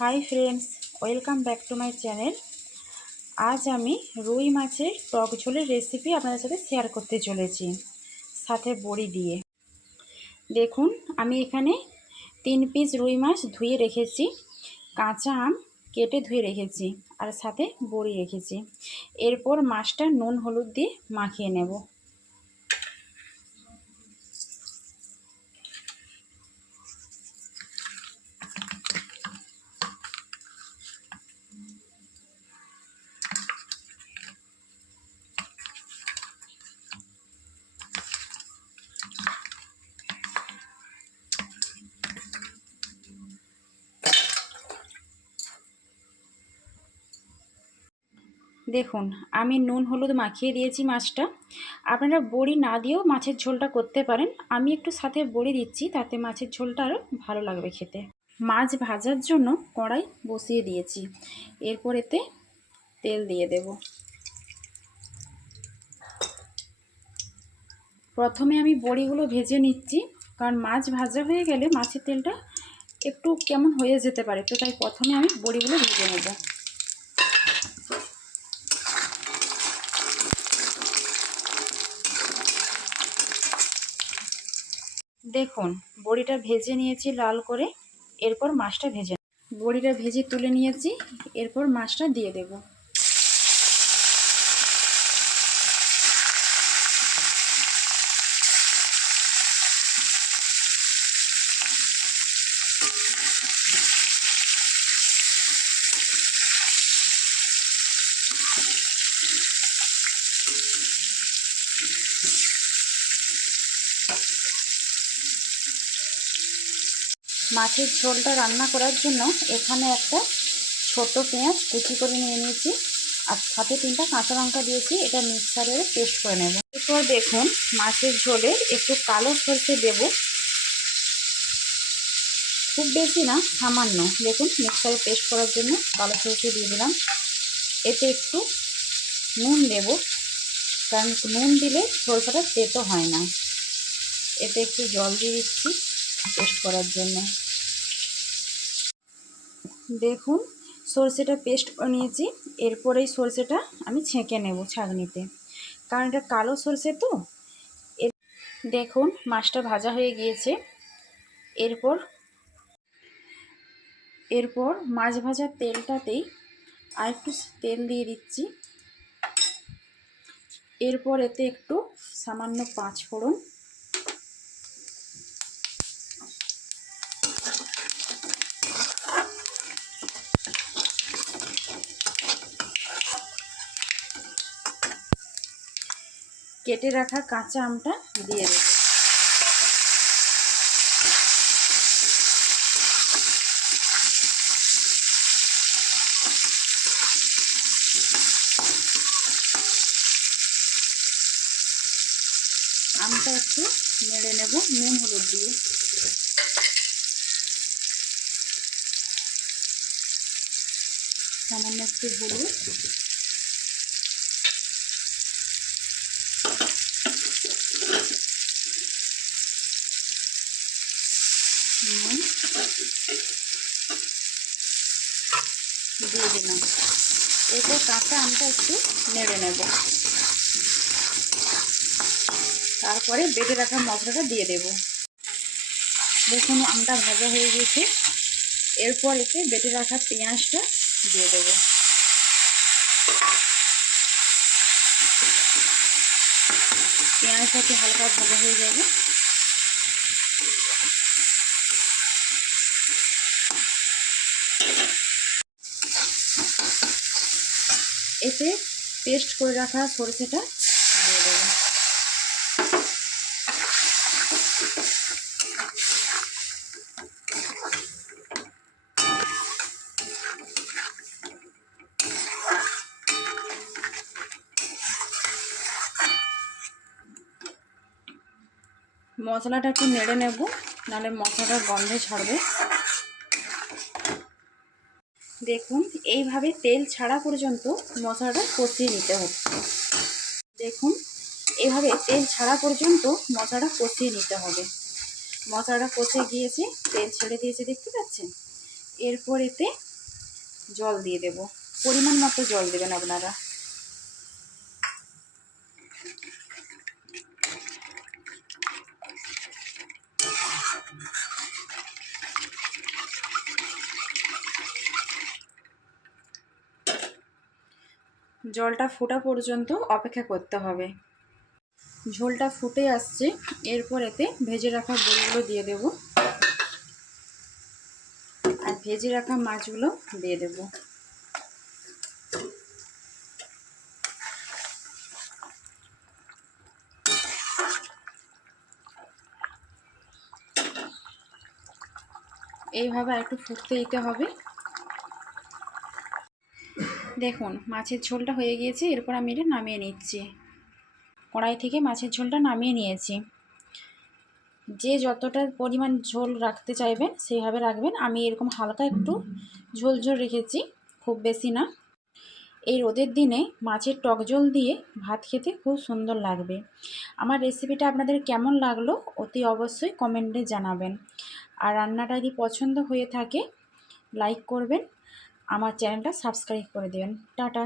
High friends, welcome back to my channel. आज आमी रुई माछेर टक झोलेर रेसिपि आपनादेर साथे शेयर करते चलेछि साथे बड़ी दिए। देखुन आमी एखाने 3 पिस रुई माछ धुए रेखेछि, काँचा आम केटे धुए रेखेछि और साथे बड़ी रेखेछि। एरपर माछटा नुन हलुद दिए माखिए नेब। দেখুন আমি নুন হলুদ মাখিয়ে দিয়েছি মাছটা। আপনারা বড়ি না দিয়েও মাছের ঝোলটা করতে পারেন। আমি একটু সাথে বড়ি দিচ্ছি, তাতে মাছের ঝোলটা আরও ভালো লাগবে খেতে। মাছ ভাজার জন্য কড়াই বসিয়ে দিয়েছি, এরপর এতে তেল দিয়ে দেব। প্রথমে আমি বড়িগুলো ভেজে নিচ্ছি, কারণ মাছ ভাজা হয়ে গেলে মাছের তেলটা একটু কেমন হয়ে যেতে পারে, তো তাই প্রথমে আমি বড়িগুলো ভেজে নেব। দেখুন বড়িটা ভেজে নিয়েছি লাল করে, এরপর মাছটা বড়িটা ভেজে তুলে নিয়েছি, এরপর মাছটা দিয়ে দেব। মাছের ঝোলটা রান্না করার জন্য এখানে একটা ছোট পেঁয়াজ কুচি করে নিয়ে নিয়েছি আর সাথে 3টা কাঁচা লঙ্কা দিয়েছি। এটা মিক্সারে পেস্ট করে নেব। এরপর দেখুন মাছের ঝোলে একটু কালো সরষে দেব, খুব বেশি না, সামান্য। দেখুন মিক্সারে পেস্ট করার জন্য কালো সরষে দিয়ে দিলাম। এতে একটু নুন দেব, কারণ নুন দিলে সরষেটা তেতো হয় না। এতে একটু জল দিয়ে দিচ্ছি পেস্ট করার জন্য। দেখুন সরষেটা পেস্ট করে নিয়েছি, এরপর এই সরষেটা আমি ছেঁকে নেব ছাঁকনিতে, কারণ এটা কালো সরষে তো। দেখুন মাছটা ভাজা হয়ে গিয়েছে। এরপর মাছ ভাজার তেলটাতেই আর একটু তেল দিয়ে দিচ্ছি। এরপর এতে একটু সামান্য 5 ফোড়ন, কেটে রাখা কাঁচা আমটা দিয়ে দেব। আমটা একটু নেড়ে নেব নুন হলুদ দিয়ে। সামান্য একটু হলুদ, নুন দিয়ে দিলাম। এরপর কাঁচা আমটা একটু নেড়ে নেব, তারপরে বেটে রাখা মশলাটা দিয়ে দেব। দেখুন আমটা ভাজা হয়ে গেছে। এরপর এতে বেটে রাখা পেঁয়াজটা দিয়ে দেব। পেঁয়াজটা একটু হালকা ভাজা হয়ে যাবে। এতে পেস্ট করে রাখা সরষেটা দিয়ে দেব। মশলাটা একটু নেড়ে নেব, নাহলে মশলাটার গন্ধ ছাড়বে। দেখুন এইভাবে তেল ছাড়া পর্যন্ত মশলাটা কষিয়ে নিতে হবে। দেখুন এইভাবে তেল ছাড়া পর্যন্ত মশলাটা কষিয়ে নিতে হবে। মশলাটা কষে গিয়েছে, তেল ছেড়ে দিয়েছে, দেখতে পাচ্ছেন। এরপর এতে জল দিয়ে দেব। পরিমাণ মতো জল দেবেন আপনারা। জলটা ফোটা পর্যন্ত অপেক্ষা করতে হবে। ঝোলটা ফুটে আসছে, এরপর এতে ভেজে রাখা বড়িগুলো দিয়ে দেব আর ভেজে রাখা মাছগুলো দিয়ে দেব। এইভাবে একটু ফুটতে দিতে হবে। দেখুন মাছের ঝোলটা হয়ে গিয়েছে, এরপর আমি এটা নামিয়ে নিচ্ছি। কড়াই থেকে মাছের ঝোলটা নামিয়ে নিয়েছি। যে যতটা পরিমাণ ঝোল রাখতে চাইবেন সেইভাবে রাখবেন। আমি এরকম হালকা একটু ঝোল ঝোল রেখেছি, খুব বেশি না। এই রোদের দিনে মাছের টক ঝোল দিয়ে ভাত খেতে খুব সুন্দর লাগবে। আমার রেসিপিটা আপনাদের কেমন লাগলো অতি অবশ্যই কমেন্টে জানাবেন। আর রান্নাটা যদি পছন্দ হয়ে থাকে লাইক করবেন, আমার চ্যানেলটা সাবস্ক্রাইব করে দেবেন। টাটা।